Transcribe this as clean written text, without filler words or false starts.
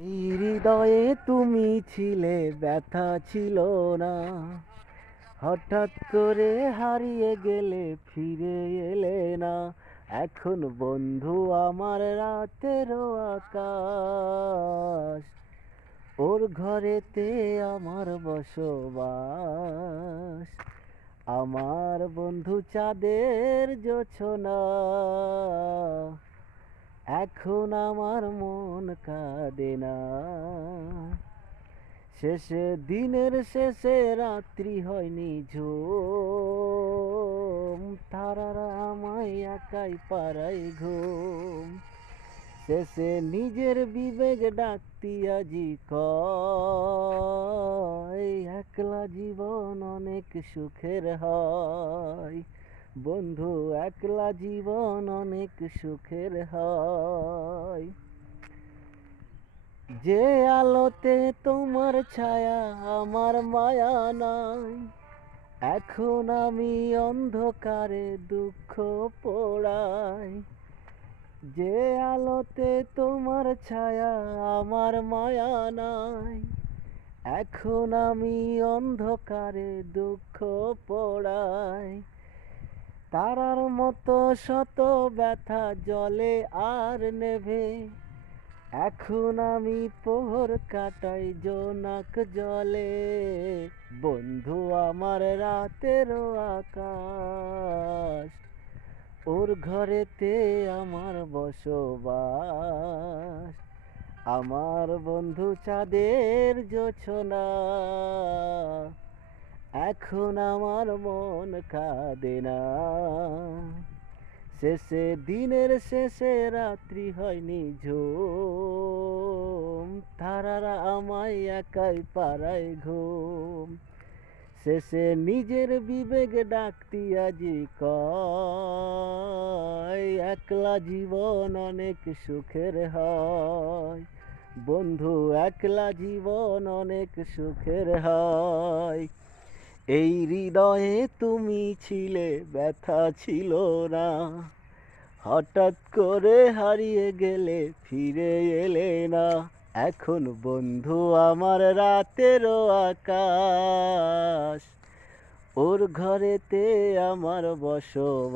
এই হৃদয়ে তুমি ছিলে, ব্যথা ছিল না। হঠাৎ করে হারিয়ে গেলে, ফিরে এলে না। এখন বন্ধু আমার রাতেরও আকাশ, ওর ঘরেতে আমার বসবাস। আমার বন্ধু চাঁদের জোছনা, এখন আমার মন কাঁদে না। শেষে দিনের শেষে রাত্রি হয়নি ঝুম, তারারা আমায় একাই পাড়ায় ঘুম। শেষে নিজের বিবেক ডাকতি আজি কয়, একলা জীবন অনেক সুখের হয়। বন্ধু, একলা জীবন অনেক সুখের হয়। যে আলোতে তোমার ছায়া আমার মায়া নাই, এখন আমি অন্ধকারে দুঃখ পোড়াই। যে আলোতে তোমার ছায়া আমার মায়া নাই, এখন আমি অন্ধকারে দুঃখ পোড়াই। তারার মতো শত ব্যথা জলে আর নেভে, এখন আমি পোহর কাটাই জোনাক জলে। বন্ধু আমার রাতেরও আকাশ, ওর ঘরেতে আমার বসবাস। আমার বন্ধু চাঁদের জোছনা, এখন আমার মন কাঁদে না। শেষে দিনের শেষে রাত্রি হয়নি ঝুম, তারারা আমায় একাই পাড়ায় ঘুম। শেষে নিজের বিবেক ডাকতি আজি কয়, একলা জীবন অনেক সুখের হয়। বন্ধু, একলা জীবন অনেক সুখের হয়। এই হৃদয়ে তুমি ছিলে, ব্যথা ছিল না। হঠাৎ করে হারিয়ে গেলে, ফিরে এলে না। এখন বন্ধু আমার রাতেরও আকাশ, ওর ঘরেতে আমার বসবাস।